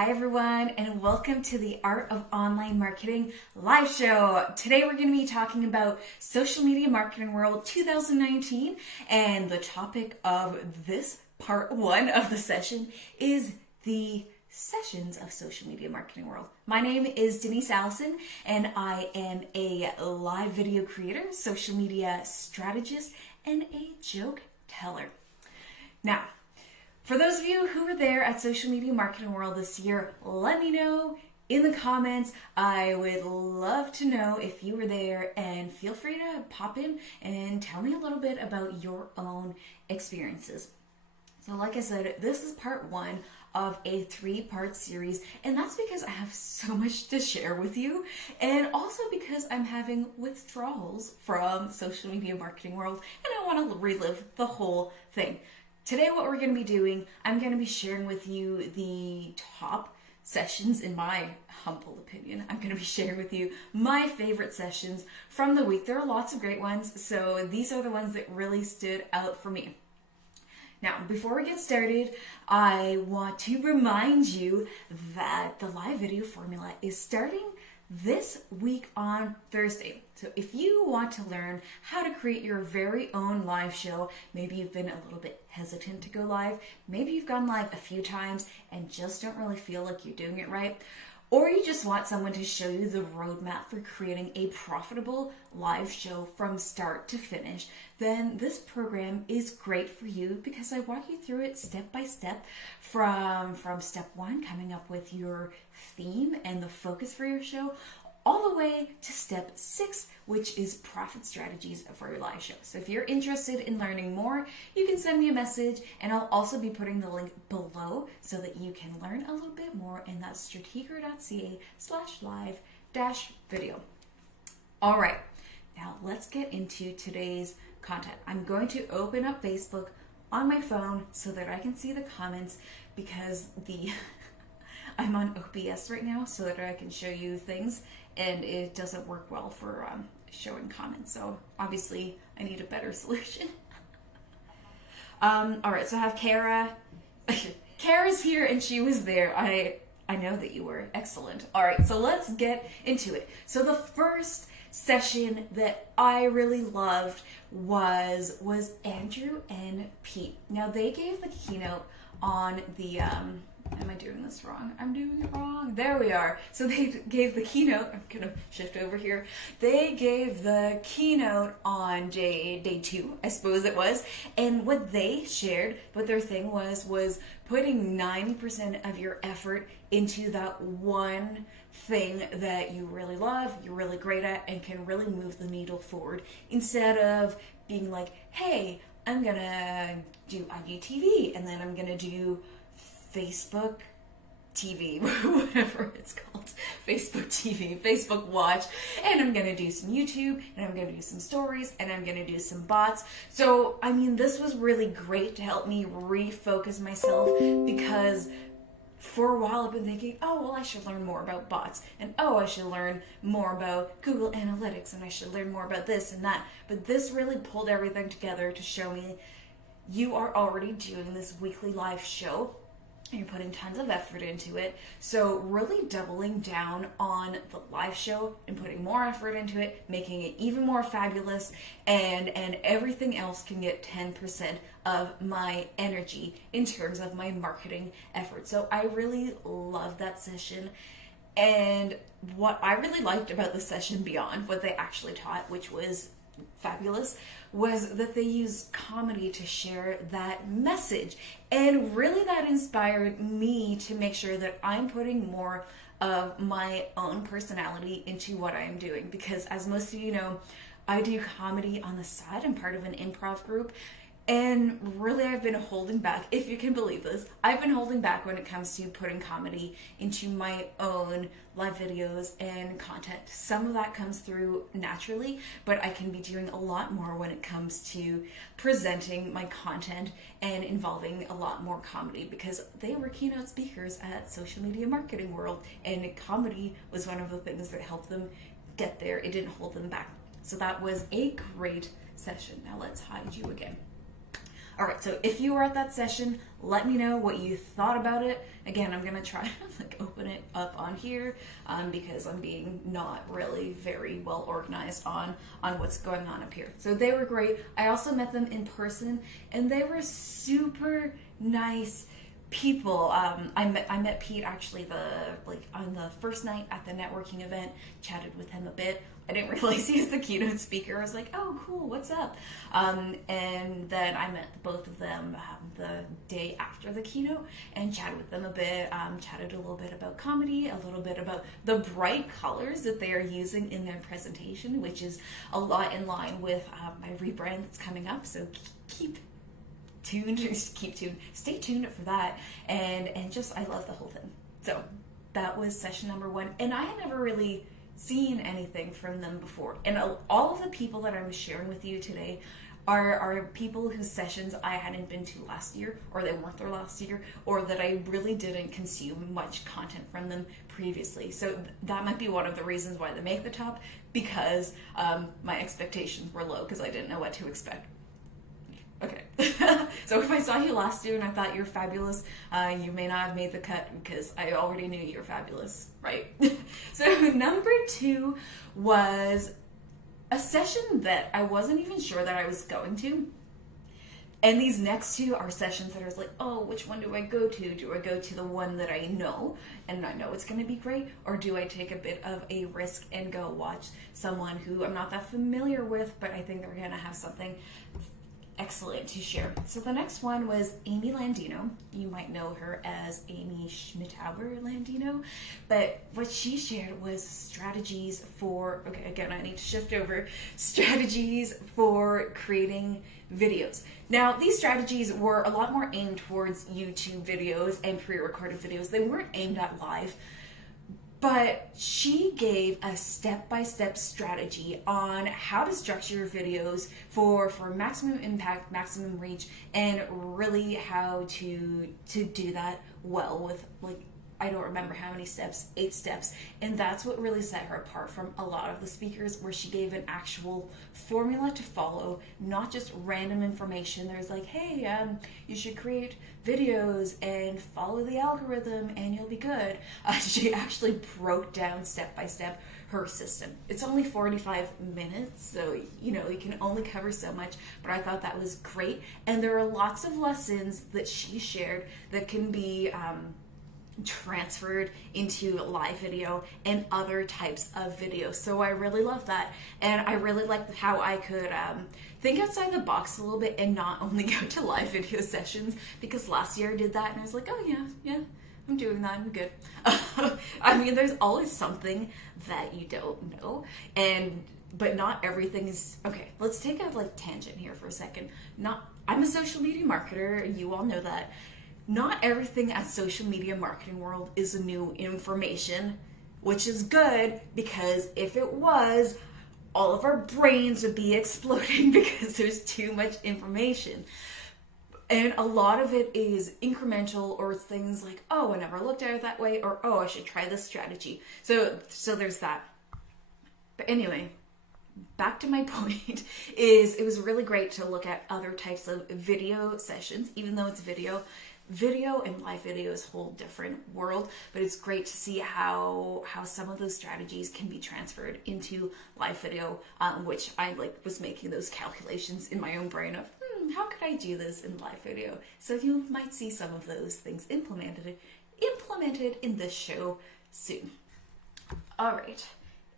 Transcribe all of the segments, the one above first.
Hi everyone, and welcome to the Art of Online Marketing live show. Today we're going to be talking about Social Media Marketing World 2019, and the topic of this part one of the session is the sessions of Social Media Marketing World. My name is Denise Allison, and I am a live video creator, social media strategist, and a joke teller. Now, for those of you who were there at Social Media Marketing World this year, let me know in the comments. I would love to know if you were there, and feel free to pop in and tell me a little bit about your own experiences. So like I said, this is part one of a 3-part series, and that's because I have so much to share with you, and also because I'm having withdrawals from Social Media Marketing World and I want to relive the whole thing. Today what we're going to be doing, I'm going to be sharing with you the top sessions in my humble opinion. I'm going to be sharing with you my favorite sessions from the week. There are lots of great ones, so these are the ones that really stood out for me. Now, before we get started, I want to remind you that the live video formula is starting this week on Thursday. So if you want to learn how to create your very own live show, maybe you've been a little bit hesitant to go live, maybe you've gone live a few times and just don't really feel like you're doing it right, or you just want someone to show you the roadmap for creating a profitable live show from start to finish, then this program is great for you, because I walk you through it step by step from step one, coming up with your theme and the focus for your show, all the way to step 6, which is profit strategies for your live show. So if you're interested in learning more, you can send me a message, and I'll also be putting the link below so that you can learn a little bit more, and that's strategica.ca/live-video. All right, now let's get into today's content. I'm going to open up Facebook on my phone so that I can see the comments, because I'm on OBS right now so that I can show you things, and it doesn't work well for showing comments. So obviously I need a better solution. All right, so I have Kara. Kara's here, and she was there. I know that you were. Excellent. All right, so let's get into it. So the first session that I really loved was Andrew and Pete. Now they gave the keynote on the am I doing this wrong? I'm doing it wrong. There we are. So they gave the keynote. I'm going to shift over here. They gave the keynote on day 2, I suppose it was. And what they shared, what their thing was putting 90% of your effort into that one thing that you really love, you're really great at, and can really move the needle forward, instead of being like, hey, I'm going to do IGTV, and then I'm going to do Facebook TV, whatever it's called, Facebook TV, Facebook Watch, and I'm going to do some YouTube, and I'm going to do some stories, and I'm going to do some bots. So, I mean, this was really great to help me refocus myself, because for a while I've been thinking, oh, well, I should learn more about bots, and oh, I should learn more about Google Analytics, and I should learn more about this and that. But this really pulled everything together to show me you are already doing this weekly live show, and you're putting tons of effort into it. So really doubling down on the live show and putting more effort into it, making it even more fabulous, and everything else can get 10% of my energy in terms of my marketing effort. So I really love that session. And what I really liked about the session, beyond what they actually taught, which was fabulous, was that they used comedy to share that message. And really that inspired me to make sure that I'm putting more of my own personality into what I'm doing, because as most of you know, I do comedy on the side. I'm part of an improv group. And really, I've been holding back, if you can believe this, I've been holding back when it comes to putting comedy into my own live videos and content. Some of that comes through naturally, but I can be doing a lot more when it comes to presenting my content and involving a lot more comedy, because they were keynote speakers at Social Media Marketing World, and comedy was one of the things that helped them get there. It didn't hold them back. So that was a great session. Now let's hide you again. All right, so if you were at that session, let me know what you thought about it. Again, I'm gonna try to like open it up on here because I'm being not really very well organized on what's going on up here. So they were great. I also met them in person, and they were super nice people. I met Pete actually on the first night at the networking event. Chatted with him a bit. I didn't realize he was the keynote speaker. I was like, oh, cool, what's up? And then I met both of them the day after the keynote and chatted with them a bit. Chatted a little bit about comedy, a little bit about the bright colors that they are using in their presentation, which is a lot in line with my rebrand that's coming up. So keep tuned, stay tuned for that. And just, I love the whole thing. So that was session number 1. And I had never really seen anything from them before. And all of the people that I'm sharing with you today are people whose sessions I hadn't been to last year, or they weren't there last year, or that I really didn't consume much content from them previously. So that might be one of the reasons why they make the top, because my expectations were low because I didn't know what to expect. Okay, so if I saw you last year and I thought you were fabulous, you may not have made the cut because I already knew you were fabulous, right? So number 2 was a session that I wasn't even sure that I was going to. And these next 2 are sessions that I was like, oh, which one do I go to? Do I go to the one that I know and I know it's going to be great? Or do I take a bit of a risk and go watch someone who I'm not that familiar with, but I think they're going to have something excellent to share? So the next one was Amy Landino. You might know her as Amy Schmittauer Landino, but what she shared was strategies for, okay, again, I need to shift over, strategies for creating videos. Now, these strategies were a lot more aimed towards YouTube videos and pre-recorded videos. They weren't aimed at live. But she gave a step-by-step strategy on how to structure your videos for maximum impact, maximum reach, and really how to do that well with, like, I don't remember how many steps, 8 steps. And that's what really set her apart from a lot of the speakers, where she gave an actual formula to follow, not just random information. There's like, hey, you should create videos and follow the algorithm and you'll be good. She actually broke down step by step her system. It's only 45 minutes, so you can only cover so much, but I thought that was great. And there are lots of lessons that she shared that can be transferred into live video and other types of videos. So I really love that, and I really liked how I could think outside the box a little bit and not only go to live video sessions, because last year I did that and I was like, oh yeah, I'm doing that, I'm good. I mean, there's always something that you don't know, but not everything is okay. Let's take a tangent here for a second. I'm a social media marketer, you all know that. Not everything at social media marketing world is new information, which is good, because if it was, all of our brains would be exploding because there's too much information. And a lot of it is incremental, or it's things like, oh, I never looked at it that way, or oh, I should try this strategy. So there's that. But anyway, back to my point is it was really great to look at other types of video sessions, even though it's video and live video is a whole different world, but it's great to see how some of those strategies can be transferred into live video, which I was making those calculations in my own brain of, how could I do this in live video? So you might see some of those things implemented in this show soon. All right,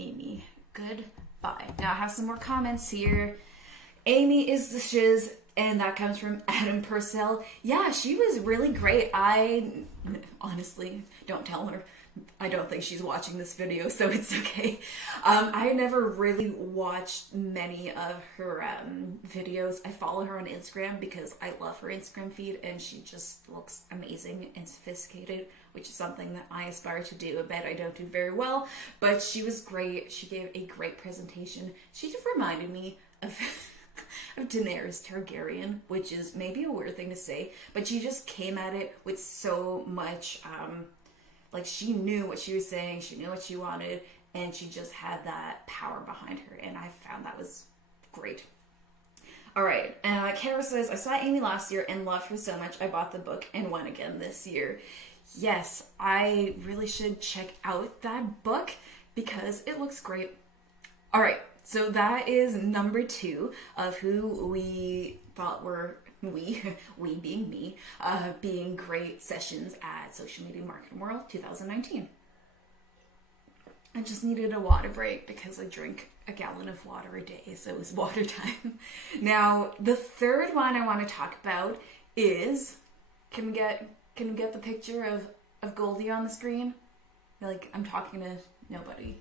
Amy, goodbye. Now I have some more comments here. Amy is the shiz. And that comes from Adam Purcell. Yeah, she was really great. I honestly, don't tell her. I don't think she's watching this video, so it's okay. I never really watched many of her videos. I follow her on Instagram because I love her Instagram feed, and she just looks amazing and sophisticated, which is something that I aspire to do. I bet I don't do very well, but she was great. She gave a great presentation. She just reminded me of Daenerys Targaryen, which is maybe a weird thing to say, but she just came at it with so much, she knew what she was saying, she knew what she wanted, and she just had that power behind her, and I found that was great. All right. Kara says, I saw Amy last year and loved her so much. I bought the book and went again this year. Yes, I really should check out that book because it looks great. All right. So that is number 2 of who we thought were, we being me, being great sessions at Social Media Marketing World 2019. I just needed a water break because I drink a gallon of water a day, so it was water time. Now, the third one I want to talk about is, can we get the picture of Goldie on the screen? Like, I'm talking to nobody.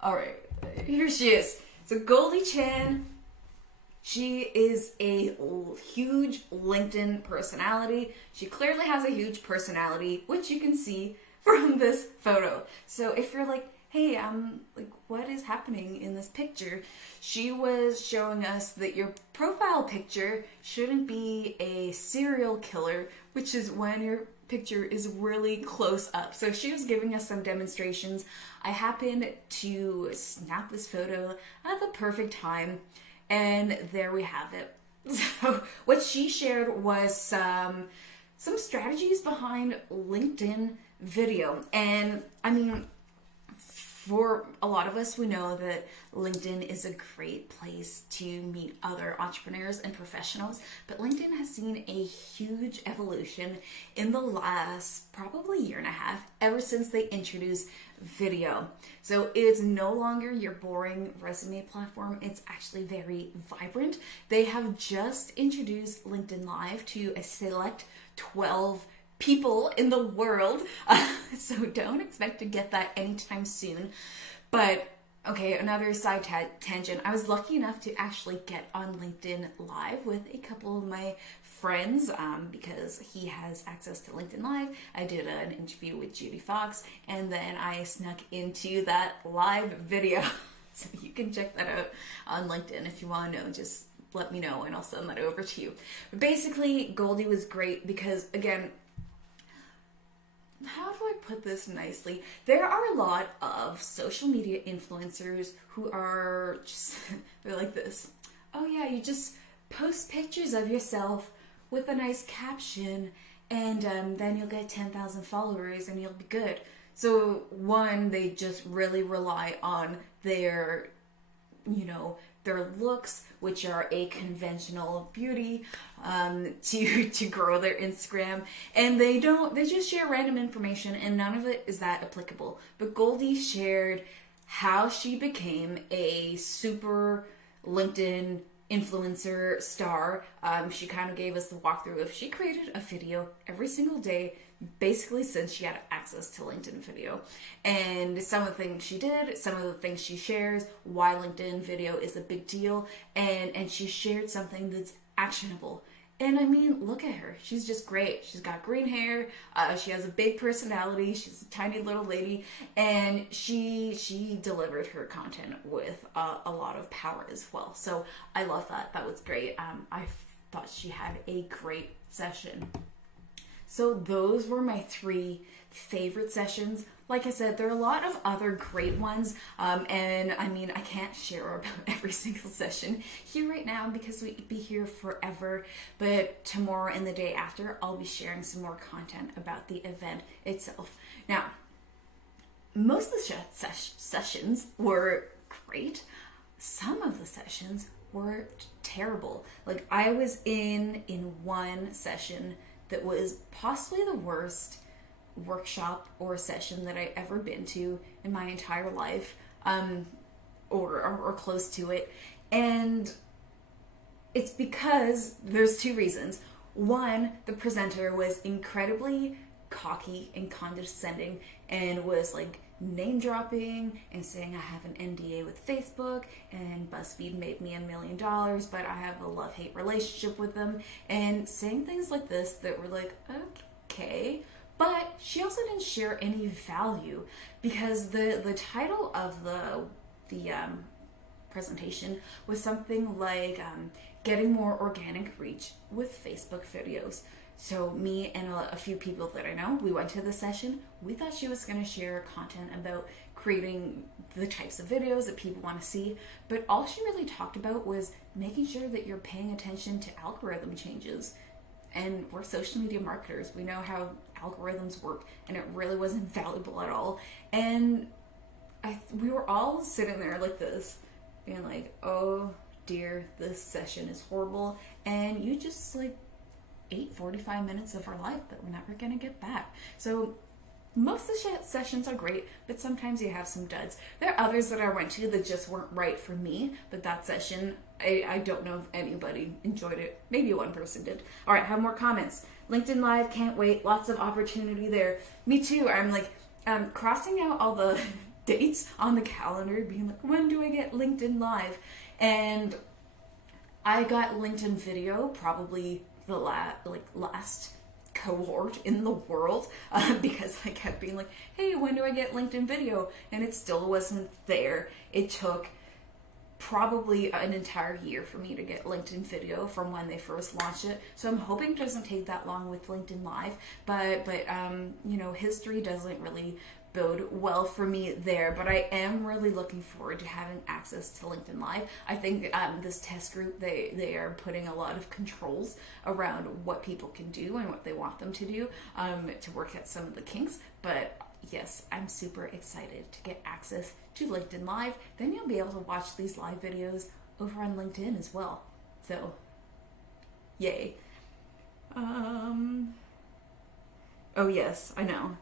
All right, here she is. So Goldie Chan, she is a huge LinkedIn personality. She clearly has a huge personality, which you can see from this photo. So if you're like, hey, like, what is happening in this picture? She was showing us that your profile picture shouldn't be a serial killer, which is when your picture is really close up. So she was giving us some demonstrations. I happened to snap this photo at the perfect time, and there we have it. So what she shared was some strategies behind LinkedIn video. And I mean, for a lot of us, we know that LinkedIn is a great place to meet other entrepreneurs and professionals, but LinkedIn has seen a huge evolution in the last probably year and a half, ever since they introduced video. So it's no longer your boring resume platform. It's actually very vibrant. They have just introduced LinkedIn Live to a select 12 people in the world, so don't expect to get that anytime soon. But okay, another side tangent. I was lucky enough to actually get on LinkedIn Live with a couple of my friends because he has access to LinkedIn Live. I did an interview with Judy Fox, and then I snuck into that live video. So you can check that out on LinkedIn if you want to know. Just let me know and I'll send that over to you. But basically, Goldie was great because, again, how do I put this nicely? There are a lot of social media influencers who are just, they're like this. Oh yeah, you just post pictures of yourself with a nice caption and then you'll get 10,000 followers and you'll be good. So one, they just really rely on their, their looks, which are a conventional beauty, to grow their Instagram, and they just share random information, and none of it is that applicable. But Goldie shared how she became a super LinkedIn influencer star. She kind of gave us the walkthrough of, she created a video every single day, basically since she had access to LinkedIn video, and some of the things she did, some of the things she shares, why LinkedIn video is a big deal, and she shared something that's actionable. And I mean, look at her. She's just great. She's got green hair. She has a big personality. She's a tiny little lady, and she delivered her content with a lot of power as well. So I love that. That was great. I thought she had a great session. So those were my 3 favorite sessions. Like I said, there are a lot of other great ones, and I mean, I can't share about every single session here right now because we'd be here forever, but tomorrow and the day after, I'll be sharing some more content about the event itself. Now, most of the sessions were great. Some of the sessions were terrible. Like, I was in one session that was possibly the worst workshop or session that I've ever been to in my entire life, or close to it. And it's because there's 2 reasons. One, the presenter was incredibly cocky and condescending and was like name dropping and saying I have an NDA with Facebook and BuzzFeed made me $1 million, but I have a love-hate relationship with them, and saying things like this that were like, okay. But she also didn't share any value because the title of the presentation was something like getting more organic reach with Facebook videos. So me and a few people that I know, we went to the session. We thought she was going to share content about creating the types of videos that people want to see, but all she really talked about was making sure that you're paying attention to algorithm changes. And we're social media marketers. We know how algorithms work, and it really wasn't valuable at all. And we were all sitting there like this, being like, oh dear, this session is horrible. And you just like ate 45 minutes of our life that we're never going to get back. So most of the sessions are great, but sometimes you have some duds. There are others that I went to that just weren't right for me, but that session, I don't know if anybody enjoyed it. Maybe one person did. All right, have more comments. LinkedIn Live, can't wait. Lots of opportunity there. Me too. I'm like crossing out all the dates on the calendar, being like, when do I get LinkedIn Live? And I got LinkedIn Video probably the last cohort in the world because I kept being like, hey, when do I get LinkedIn Video? And it still wasn't there. It took probably an entire year for me to get LinkedIn Video from when they first launched it. So I'm hoping it doesn't take that long with LinkedIn Live, but you know, history doesn't really bode well for me there, but I am really looking forward to having access to LinkedIn Live. I think this test group, they are putting a lot of controls around what people can do and what they want them to do to work at some of the kinks. But yes, I'm super excited to get access to LinkedIn Live. Then you'll be able to watch these live videos over on LinkedIn as well. So, yay. Oh yes, I know.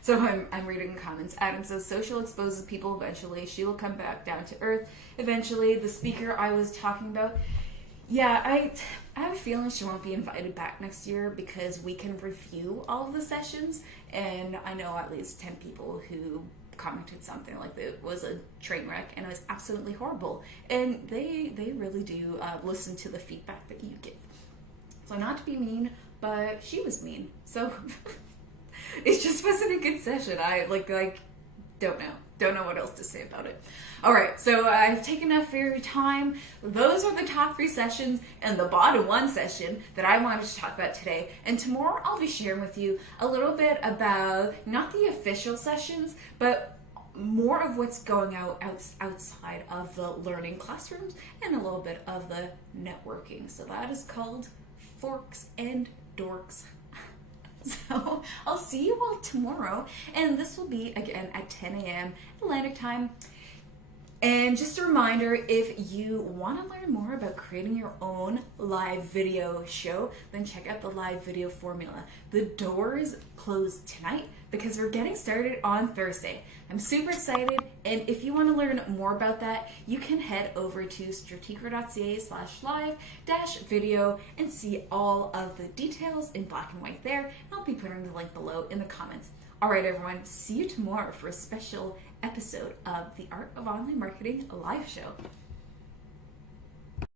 So I'm reading the comments. Adam says, social exposes people eventually. She will come back down to earth eventually. The speaker I was talking about, yeah, I have a feeling she won't be invited back next year because we can review all of the sessions, and I know at least 10 people who commented something like that it was a train wreck and it was absolutely horrible. And they really do listen to the feedback that you give. So not to be mean, but she was mean. So it just wasn't a good session. I don't know what else to say about it. All right, so I've taken enough for your time. Those are the top 3 sessions and the bottom 1 session that I wanted to talk about today. And tomorrow I'll be sharing with you a little bit about not the official sessions, but more of what's going outside of the learning classrooms and a little bit of the networking. So that is called Forks and Dorks. So I'll see you all tomorrow, and this will be again at 10 a.m. Atlantic time. And just a reminder, if you want to learn more about creating your own live video show, then check out the live video formula. The doors close tonight because we're getting started on Thursday. I'm super excited, and if you want to learn more about that, you can head over to strategica.ca/live-video and see all of the details in black and white there, and I'll be putting the link below in the comments. All right, everyone, see you tomorrow for a special episode of the Art of Online Marketing live show.